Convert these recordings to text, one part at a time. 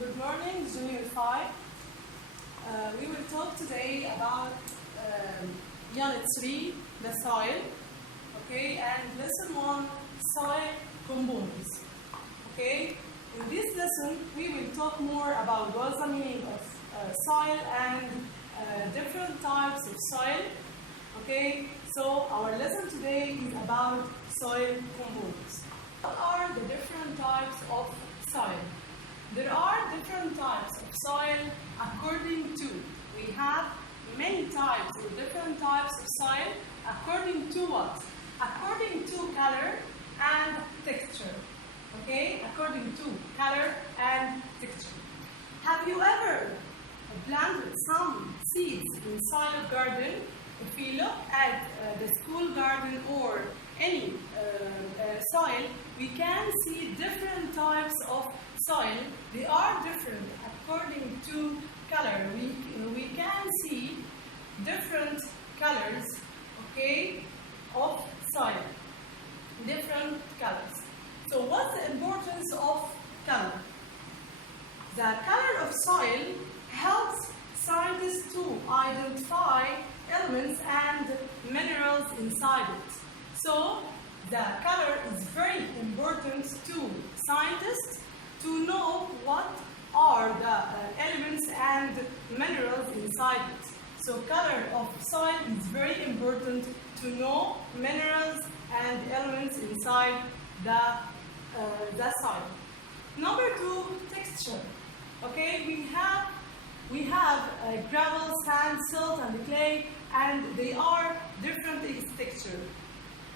Good morning, JR5. We will talk today about Unit 3, the soil, okay, and Lesson 1, soil components. Okay, in this lesson, we will talk more about what's the meaning of soil and different types of soil. Okay, so our lesson today is about soil components. What are the different types of soil? There are different types of soil according to, we have many types or different types of soil according to what? According to color and texture. Okay, according to color and texture. Have you ever planted some seeds inside a garden? If we look at the school garden or any soil, we can see different types of soil. They are different according to color. We can see different colors, okay, of soil. Different colors. So what's the importance of color? The color of soil helps scientists to identify elements and minerals inside it. So the color is very important to scientists to know what are the elements and minerals inside it. So color of soil is very important to know minerals and elements inside the soil. Number 2, texture. Okay, we have gravel, sand, silt, and clay, and they are different in texture.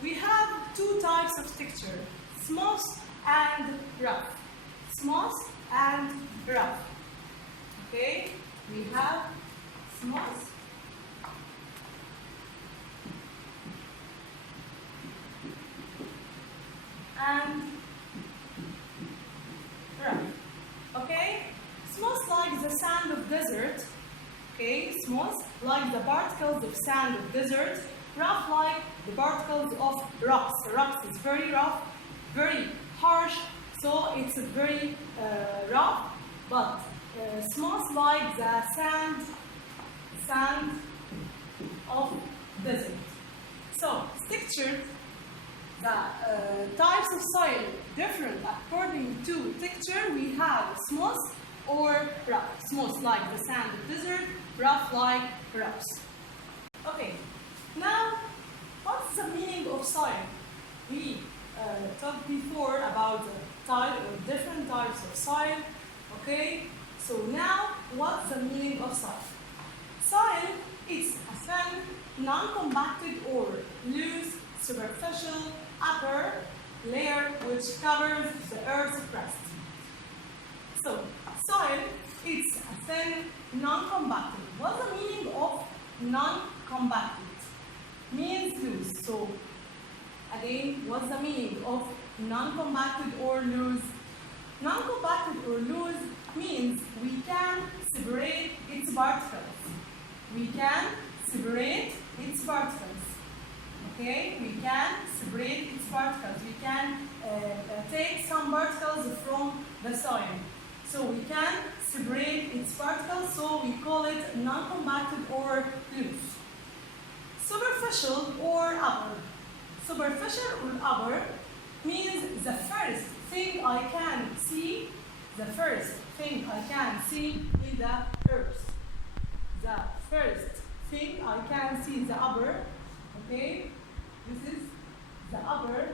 We have 2 types of texture: smooth and rough. Smooth and rough. Okay, we have smooth and rough. Okay, smooth like the sand of desert. Okay, smooth like the particles of sand of desert. Rough like the particles of rocks. Rocks is very rough, very harsh, so it's very rough. But smooth like the sand of desert. So texture. The types of soil different according to texture. We have smooth or rough. Smooth like the sand of desert, rough like rocks. Okay, now what's the meaning of soil? We talked before about different types of soil. Okay, so now what's the meaning of soil? Soil is a thin, non-compacted or loose, superficial upper layer which covers the earth's crust. So, soil is a thin, non-compacted. What's the meaning of non-compacted? Means loose. So, again, what's the meaning of non-compacted or loose? Non-compacted or loose means we can separate its particles. We can separate its particles. Okay, we can separate its particles. We can take some particles from the soil. So we can separate its particles, so we call it non-compacted or loose. Superficial or upper. Superficial or upper means the first thing I can see, the first thing I can see is the earth. The first thing I can see is the upper. Okay, this is the upper.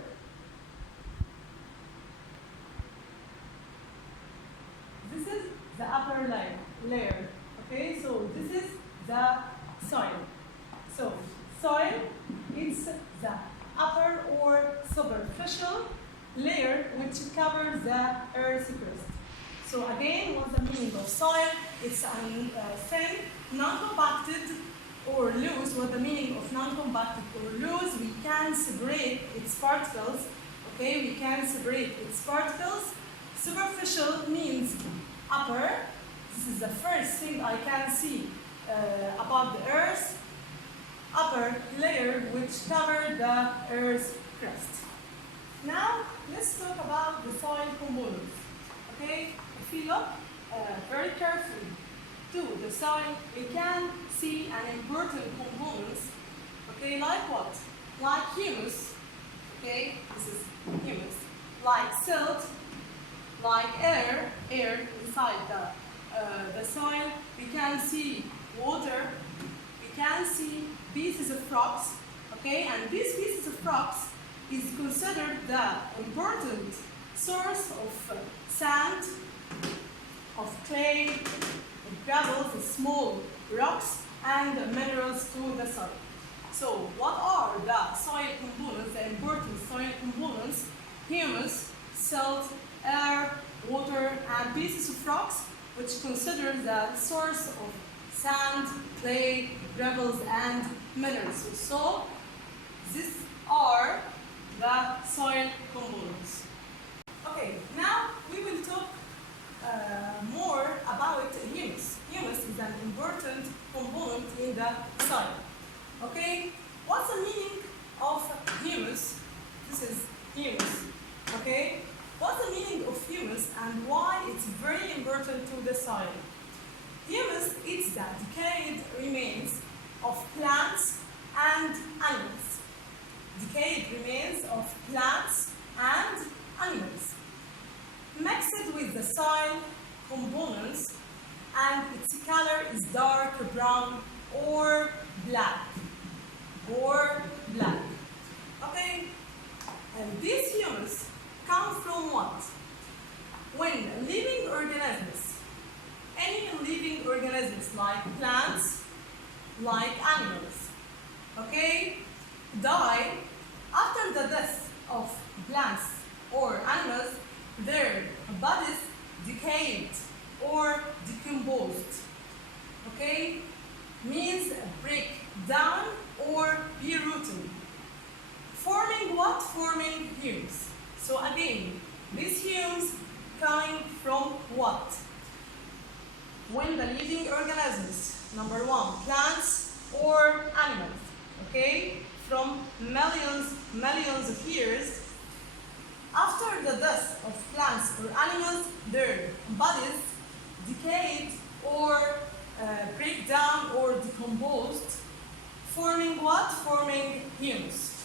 This is the upper layer. Okay, so this is the soil. So soil is the upper or superficial layer which covers the earth's crust. So again, what's the meaning of soil? It's a thin, non-compacted or loose. What the meaning of non-compacted or loose? We can separate its particles. Okay, we can separate its particles. Superficial means upper. This is the first thing I can see above the earth. Upper layer which covers the earth's crust. Now let's talk about the soil components. Okay, if we look very carefully to the soil, we can see an important components, okay, like what? Like humus, okay, this is humus, like silt, like air inside the soil. We can see water, we can see pieces of rocks, okay, and these pieces of rocks is considered the important source of sand, of clay, of gravels, of small rocks, and minerals to the soil. So what are the soil components, the important soil components? Humus, silt, air, water, and pieces of rocks, which consider the source of sand, clay, gravels, and minerals. So these are the soil components. Okay, now we will talk more about humus. Humus is an important component in the soil. Okay, what's the meaning of humus? This is humus. Okay, what's the meaning of humus and why it's very important to the soil? Humus is the decayed remains of plants and animals. Decayed remains of plants and animals mixed with the soil components, and its color is dark brown or black. Okay, and these humus come from what? When living organisms, any living organisms like plants, like animals, okay, die, after the death of plants or animals, their bodies decayed or decomposed, okay, means break down or be rotten, forming what? Forming humus. So again, these humus coming from what? When the living organisms, number one, plants or animals, okay, from millions of years, after the death of plants or animals, their bodies decayed or break down or decomposed, forming what? Forming humus.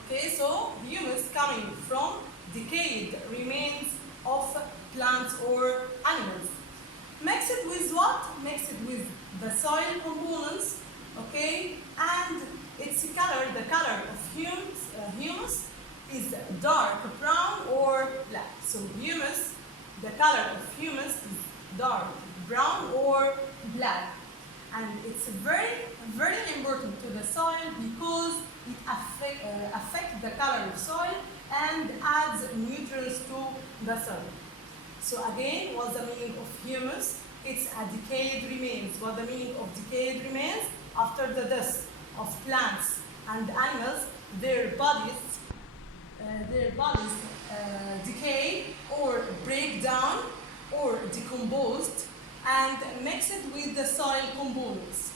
Okay, so humus coming from decayed remains of plants or animals. Mixed with what? Mixed with the soil components, okay, and its color, the color of humus is dark brown or black. So humus, the color of humus is dark brown or black, and it's very important to the soil because it affects the color of soil and adds nutrients to the soil. So again, what's the meaning of humus? It's a decayed remains. What's the meaning of decayed remains? After the death of plants and animals, their bodies decay or break down or decomposed and mixed with the soil components,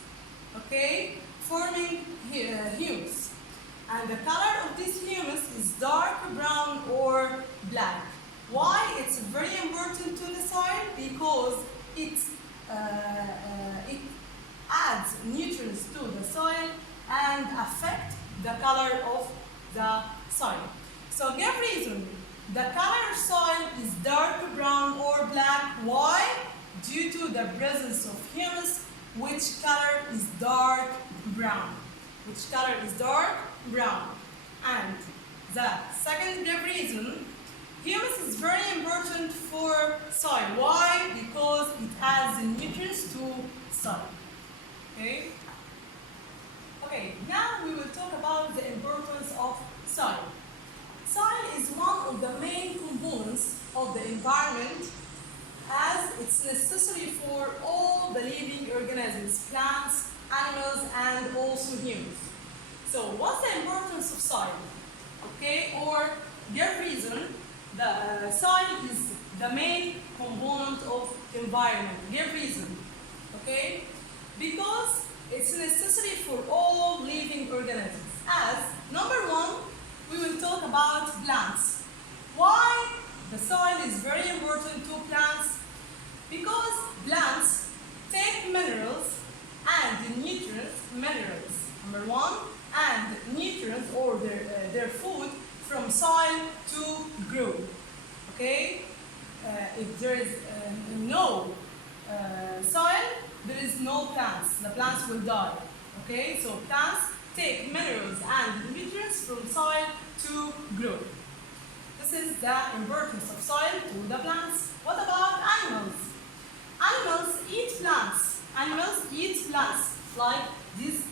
okay, forming humus. And the color of this humus is dark brown or black. Why? It's very important to the soil because it adds nutrients to the soil and affect the color of the soil. So give reason, the color of soil is dark brown or black. Why? Due to the presence of humus, which color is dark brown. Which color is dark brown. And the second give reason, humus is very important for soil. Why? Because it adds nutrients to soil. Okay? Okay, now we will talk about the importance of soil. Soil is one of the main components of the environment as it's necessary for all the living organisms, plants, animals, and also humans. So what's the importance of soil? Okay, or their reason, the soil is the main component of environment. Their reason, okay? Because it's necessary for all living organisms. As number one, we will talk about plants. Why the soil is very important to plants? if there is no soil, there is no plants. The plants will die. Okay, so plants take minerals and nutrients from soil to grow. This is the importance of soil to the plants. What about animals? Animals eat plants. Animals eat plants like this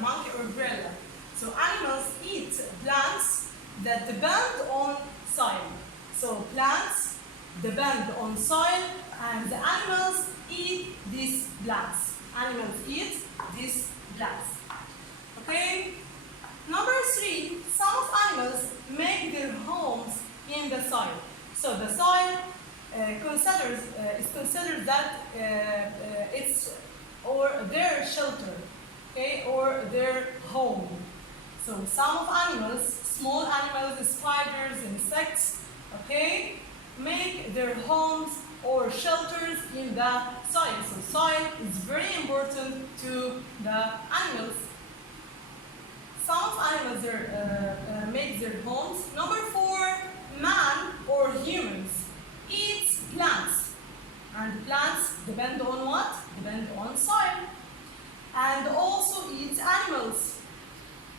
monkey or gorilla. So animals eat plants that depend on soil. So plants depend on soil and the animals eat these plants. Animals eat these plants. Okay? Number 3, some of animals make their homes in the soil. So the soil is considered that it's or their shelter, okay, or their home. So some of animals, small animals, spiders, insects, okay, make their homes or shelters in the soil. So soil is very important to the animals. Some of animals make their homes. Number 4, man or humans eats plants. And plants depend on what? Depend on soil. And also eats animals.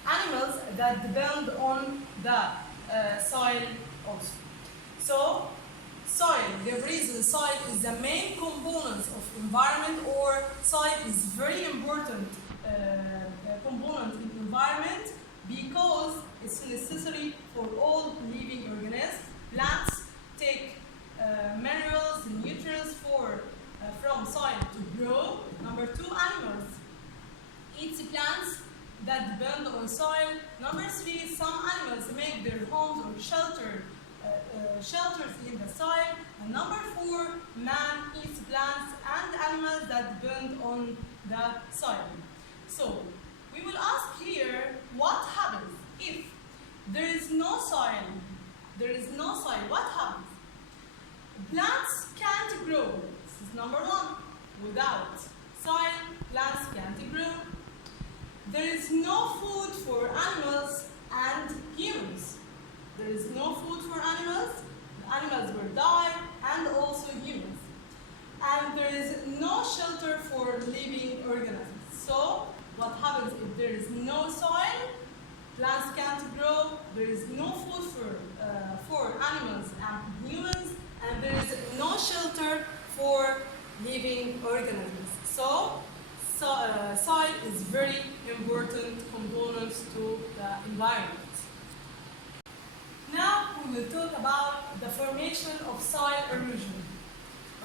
Animals that depend on the soil also. So, soil, the reason soil is the main component of environment, or soil is very important component in environment because it's necessary for all living organisms. Plants take minerals and nutrients from soil to grow. Number 2, animals eat plants that depend on soil. Number 3, some animals make their homes or shelters in the soil. And number 4, man eats plants and animals that depend on the soil. So we will ask here, what happens if there is no soil? There is no soil. What happens? Plants can't grow. This is number 1. Without soil, plants can't grow. There is no food for animals and humans. There is no food for animals. The animals will die, and also humans. And there is no shelter for living organisms. So, what happens if there is no soil? Plants can't grow. There is no food for animals and humans, and there is no shelter for living organisms. So soil is very important component to the environment. Now we will talk about the formation of soil erosion.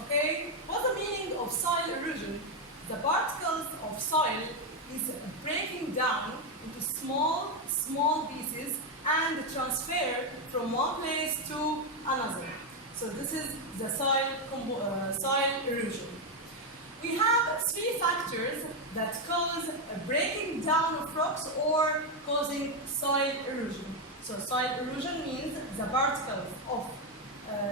Okay, what's the meaning of soil erosion? The particles of soil is breaking down into small pieces and transfer from one place to another. So this is the soil erosion. We have 3 factors that cause a breaking down of rocks or causing soil erosion. So soil erosion means the particles of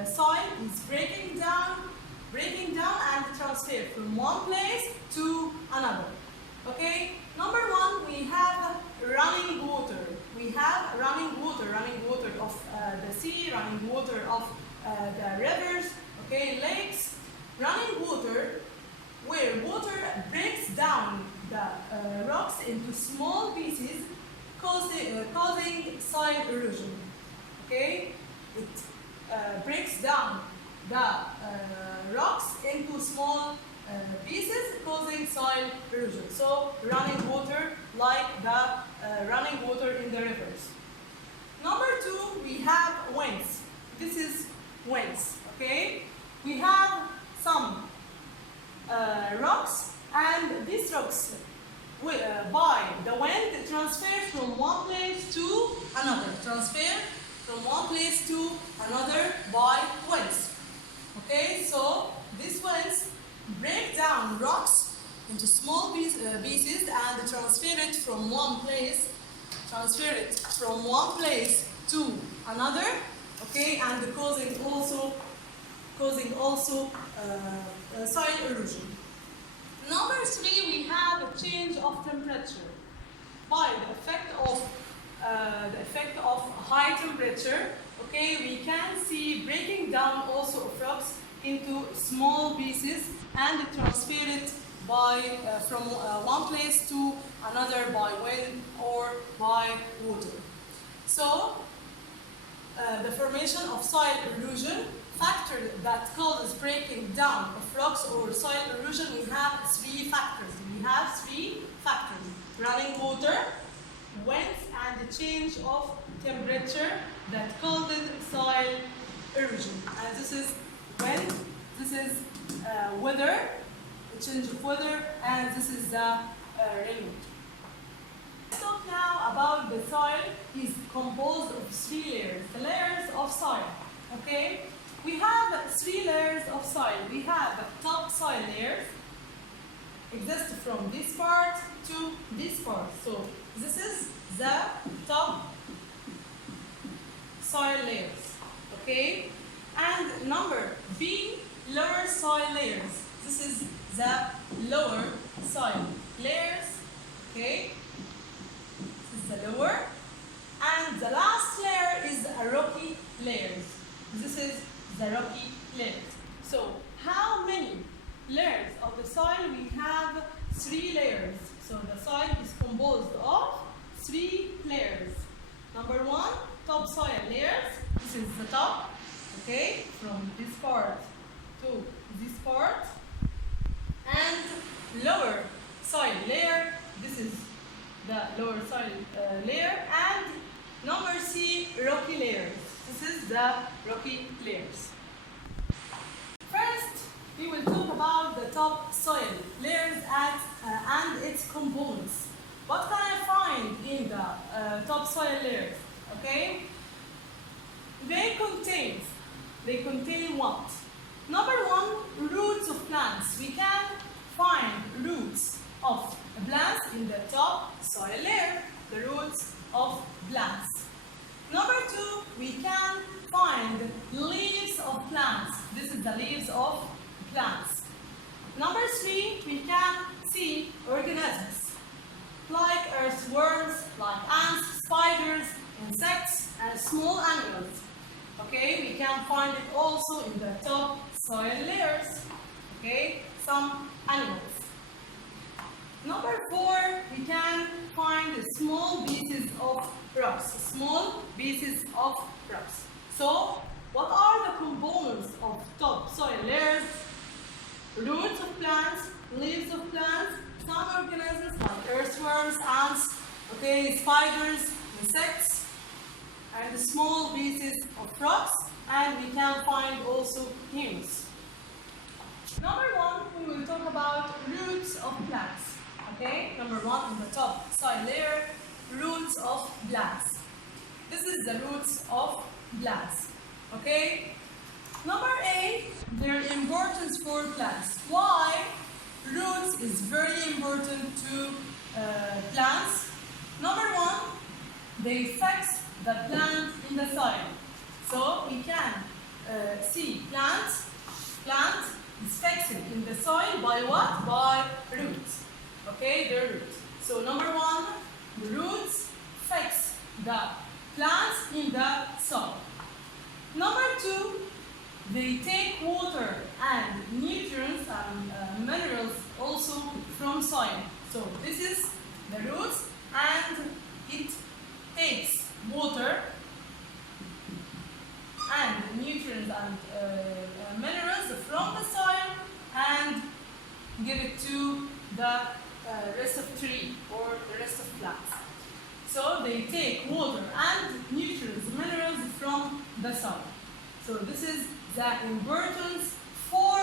soil is breaking down and transfer from one place to another. Okay. Number 1, we have running water. We have running water of the sea, running water of the rivers, okay, lakes. Running water, where water breaks down the rocks into small pieces, causing soil erosion. Okay, it breaks down the rocks into small pieces, causing soil erosion. So running water, like the running water in the rivers. Number 2, we have winds. This is winds. Okay, we have some rocks, and these rocks by the wind transfer from one place to another. Transfer from one place to another by winds. Okay, so these winds break down rocks into small pieces and transfer it from one place to another. Okay, and causing also soil erosion. Number 3, we have a change of temperature. By the effect of the effect of high temperature, okay, we can see breaking down also of rocks into small pieces and transfer it from one place to another by wind or by water. So, the formation of soil erosion, factor that causes breaking down of rocks or soil erosion, we have three factors. We have three factors: running water, winds, and the change of temperature that causes soil erosion. And this is wind, this is weather, the change of weather, and this is the rainwater. Let's talk now about the soil. Is composed of three layers, the layers of soil. Okay, we have three layers of soil. We have top soil layers, exist from this part to this part. So this is the top soil layers. Okay, and number B, lower soil layers. This is the lower soil layers. Okay, this is the lower. And the last layer is a rocky layers. This is the rocky layers. So how many layers of the soil? We have three layers. So the soil is composed of three layers. Number one, top soil layers. This is the top, okay, from this part to this part. And lower soil layer. This is the lower soil layer. And number C, rocky layers. This is the rocky layers. First, we will talk about the top soil layers and its components. What can I find in the top soil layers? Okay, they contain what? Number one, roots of plants. We can find roots of plants in the top soil layer. The roots of plants. Number two, we can find leaves of plants. This is the leaves of plants. Number three, we can see organisms like earthworms, like ants, spiders, insects, and small animals. Okay, we can find it also in the top soil layers. Okay, some animals. Number four, we can find small pieces of rocks. Small pieces of rocks. So, what are the components of top soil layers? Roots of plants, leaves of plants, some organisms like earthworms, ants, okay, spiders, insects, and small pieces of rocks, and we can find also humus. Number one, we will talk about roots of plants. Okay, number one in the top soil layer, roots of plants. This is the roots of plants. Okay, number A, their importance for plants. Why roots is very important to plants? Number one, they fix the plant in the soil. So we can see plant is fixed in the soil by what? By roots. Okay, their roots. So number one, the roots fix the plants in the soil. Number two, they take water and nutrients and minerals also from soil. So this is the roots, and it takes water and nutrients and minerals from the soil and give it to the rest of tree or the rest of plants. So they take water and nutrients, minerals from the soil. So this is the importance for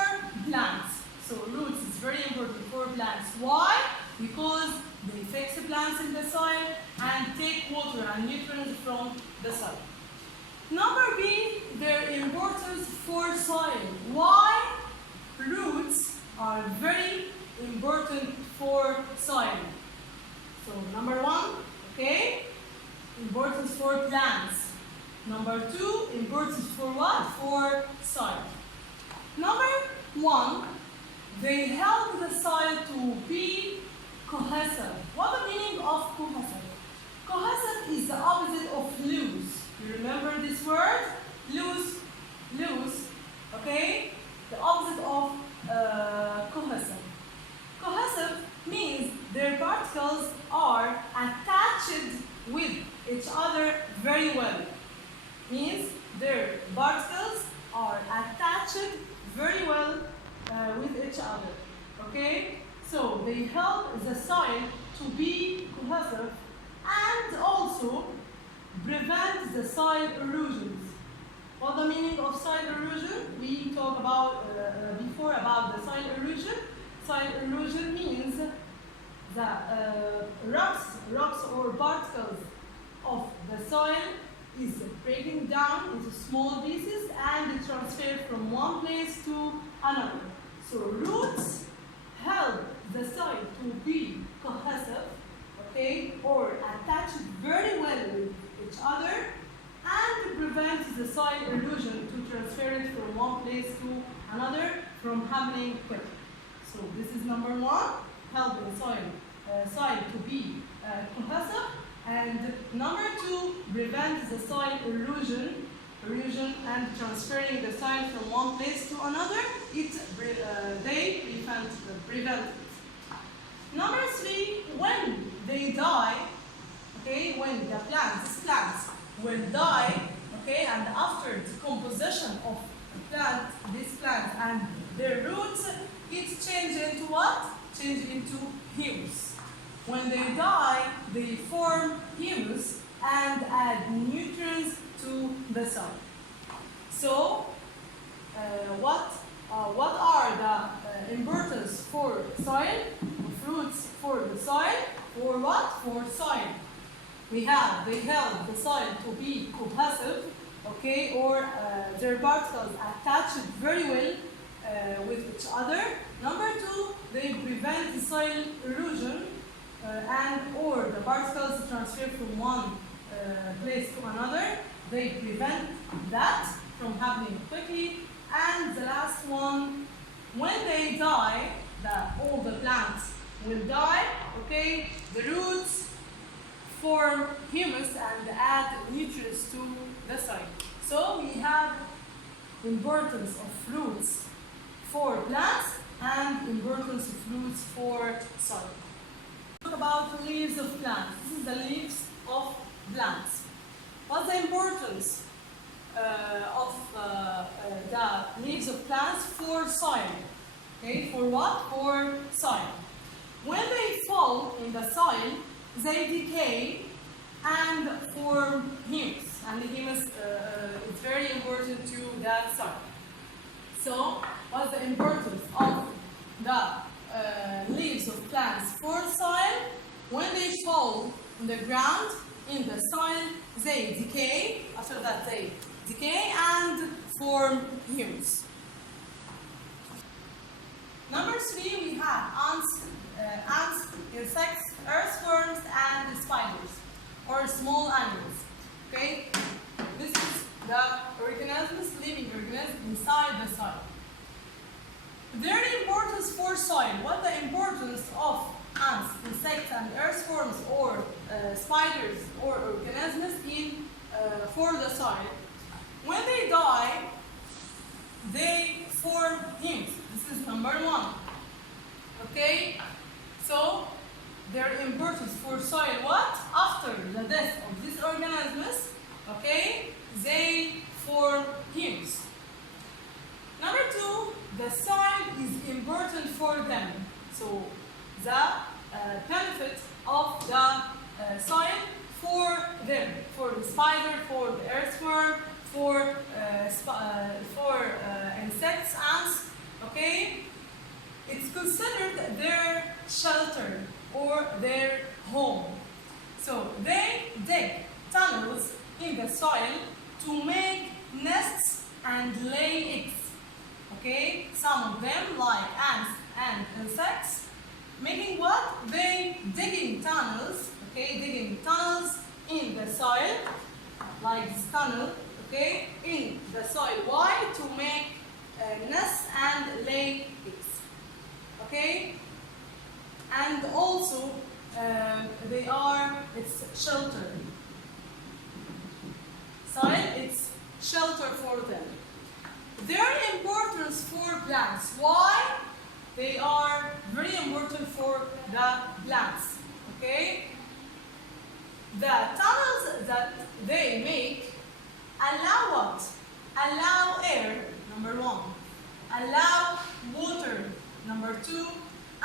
plants. So roots is very important for plants. Why? Because they fix the plants in the soil and take water and nutrients from the soil. Number B, their importance for soil. Why roots are very important for soil? So number one, okay, importance for plants. Number two, importance for what? For soil. Number one, they help the soil to be cohesive. What is the meaning of cohesive? Cohesive is the opposite of loose. You remember this word? Loose, loose, okay? The opposite of cohesive. Cohesive means their particles are attached with each other very well. Means their particles are attached very well with each other. Okay? So they help the soil to be cohesive and also prevent the soil erosions. What the meaning of soil erosion? We talked about before about the soil erosion. Soil erosion means the rocks or particles of the soil is breaking down into small pieces and it transferred from one place to another. So roots help the soil to be cohesive, okay, or attached very well with each other, and prevent the soil erosion to transfer it from one place to another from happening quickly. So this is number one, helping soil to be cohesive, and number two, prevent the soil erosion and transferring the soil from one place to another. They prevent it. Number three, when they die, okay, when these plants will die, okay, and after decomposition of these plants and their roots, it changes into what? Change into humus. When they die, they form humus and add nutrients to the soil. So, what are the importance for soil, fruits for the soil, for what? For soil. They help the soil to be cohesive, okay, or their particles attached very well with each other. Number two, they prevent the soil erosion and or the particles transfer from one place to another. They prevent that from happening quickly. And the last one, when they die, all the plants will die, okay? The roots form humus and add nutrients to the soil. So we have importance of roots for plants and importance of roots for soil. Talk about leaves of plants. This is the leaves of plants. What's the importance of the leaves of plants for soil? Okay, for what? For soil. When they fall in the soil, they decay and form humus. And the humus is very important to the soil. So, what's the importance of the leaves of plants for soil? When they fall in the ground, in the soil, they decay. After that, they decay and form humus. Number three, we have ants, insects, earthworms, and spiders, or small animals. Okay, this is the organisms, living organisms inside the soil. Their importance for soil. What the importance of ants, insects, and earthworms, or spiders, or organisms for the soil? When they die, they form humus. This is number one. Okay, so their importance for soil. What? After the death of these organisms, okay, they form humus. Number two, the soil is important for them. So the benefit of the soil for them, for the spider, for the earthworm, for insects, ants, okay? It's considered their shelter or their home. So they dig tunnels in the soil to make nests and lay eggs. Okay? Some of them, like ants and insects, making what? They digging tunnels, okay? Digging tunnels in the soil, like this tunnel, okay? In the soil. Why? To make nests and lay eggs. Okay? And also it's shelter. Soil, it's shelter for them. Their importance for plants. Why? They are very important for the plants. Okay? The tunnels that they make allow what? Allow air, number one. Allow water, number two.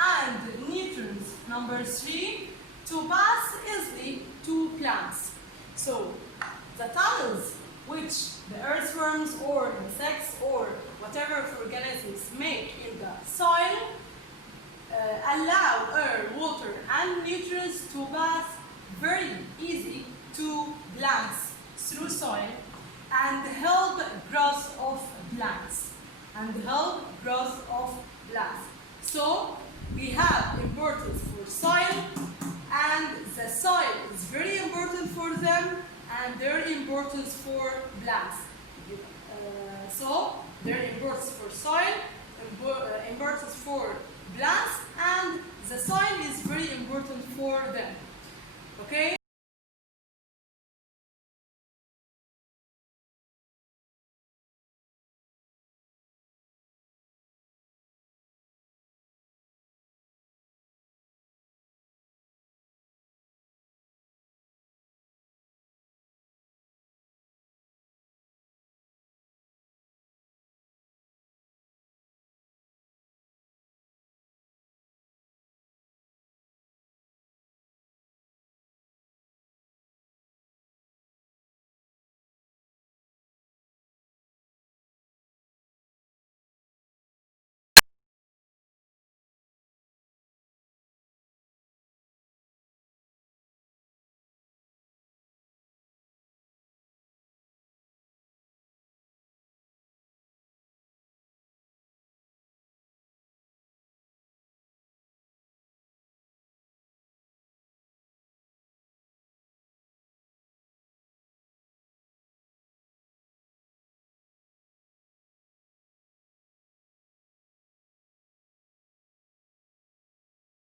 And nutrients, number three, to pass easily to plants. So, the tunnels which the earthworms or insects or whatever organisms make in the soil allow air, water, and nutrients to pass very easy to plants through soil and help growth of plants. So we have importance for soil, and the soil is very important for them, and their importance for plants. So their importance for soil, importance for plants, and the soil is very important for them. Okay?